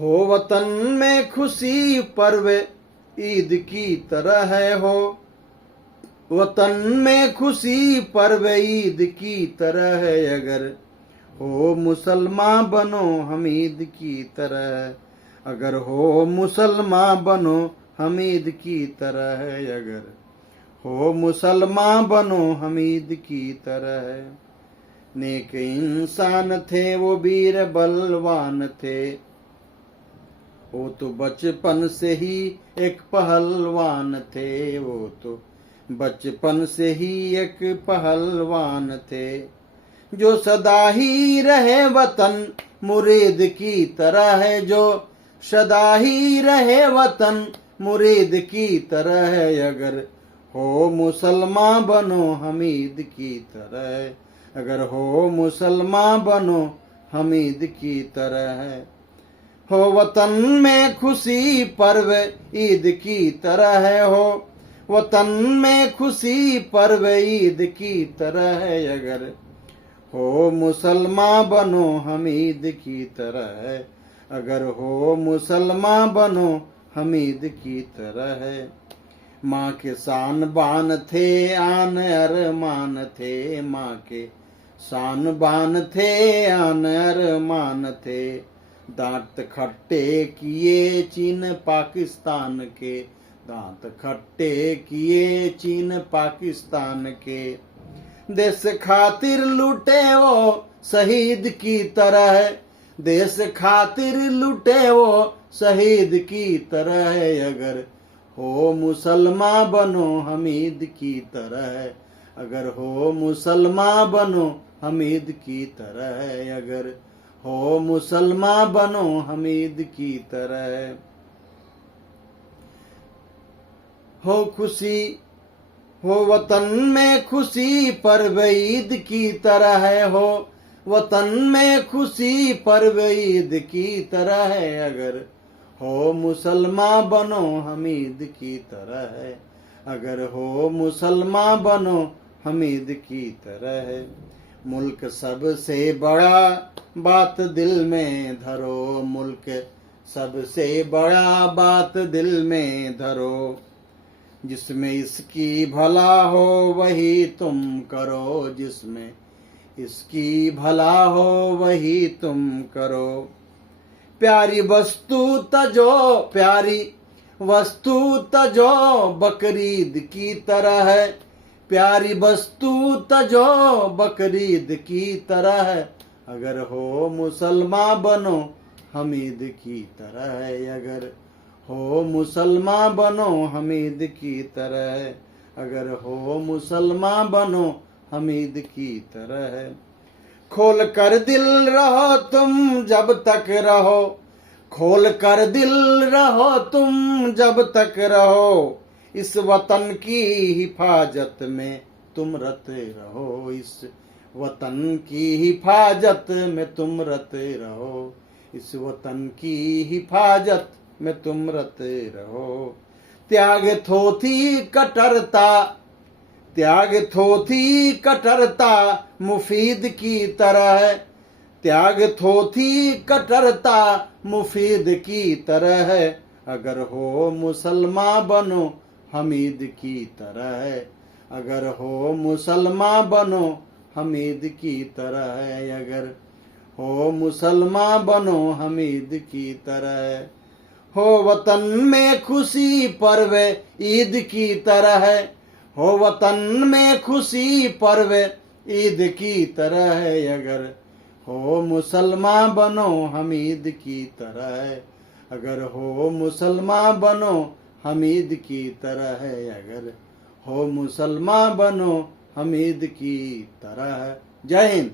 हो वतन में खुशी पर्व ईद की तरह है हो, वतन में खुशी पर्व ईद की तरह है। अगर हो मुसलमान बनो हम ईद की तरह, अगर हो मुसलमान बनो हम ईद की तरह है। अगर हो मुसलमान बनो हम ईद की तरह है। नेक इंसान थे वो वीर बलवान थे, वो तो बचपन से ही एक पहलवान थे, वो तो बचपन से ही एक पहलवान थे। जो सदा ही रहे वतन मुरीद की तरह है, जो सदा ही रहे वतन मुरीद की तरह है। अगर हो मुसलमान बनो हमीद की तरह, अगर हो मुसलमान बनो हमीद की तरह है। हो वतन में खुशी पर्व ईद की तरह है हो, वतन में खुशी पर्व ईद की तरह है। अगर हो मुसलमान बनो हम ईद की तरह है, अगर हो मुसलमान बनो हम ईद की तरह है। माँ के शान बान थे आन अरमान थे, माँ के शान बान थे आन अरमान थे। दांत खट्टे किए चीन पाकिस्तान के, दांत खट्टे किए चीन पाकिस्तान के। देश खातिर लूटे वो शहीद की तरह, देश खातिर लूटे वो शहीद की तरह। अगर हो मुसलमान बनो हमीद की तरह, अगर हो मुसलमान बनो हमीद की तरह। अगर हो मुसलमान बनो हमीद की तरह। हो खुशी हो वतन में खुशी पर्व ईद की तरह है हो, वतन में खुशी पर्व ईद की तरह है। अगर हो मुसलमान बनो हमीद की तरह है, अगर हो मुसलमान बनो हमीद की तरह है। मुल्क सबसे बड़ा बात दिल में धरो, मुल्क सबसे बड़ा बात दिल में धरो। जिसमें इसकी भला हो वही तुम करो, जिसमें इसकी भला हो वही तुम करो। प्यारी वस्तु तजो, प्यारी वस्तु तजो बकरीद की तरह है, प्यारी वस्तु तजो बकरीद की तरह है। अगर हो मुसलमान बनो हमीद की तरह है, अगर हो मुसलमान बनो हमीद की तरह, अगर हो मुसलमान बनो हमीद की तरह। खोल कर दिल रहो तुम जब तक रहो, खोल कर दिल रहो तुम जब तक रहो। इस वतन की हिफाजत में तुम रते रहो, इस वतन की हिफाजत में तुम रते रहो, इस वतन की हिफाजत में तुम रते रहो। त्याग थोथी कटरता, त्याग थोथी कटरता मुफीद की तरह, त्याग थोथी कटरता मुफीद की तरह। अगर हो मुसलमान बनो हमीद की तरह, अगर हो मुसलमान बनो हमीद की तरह। अगर हो मुसलमान बनो हमीद की तरह। हो वतन में खुशी पर्व ईद की तरह, हो वतन में खुशी पर्व ईद की तरह। अगर हो मुसलमान बनो हमीद की तरह, अगर हो मुसलमान बनो हमीद की तरह। अगर हो मुसलमान बनो हमीद की तरह। जय हिंद।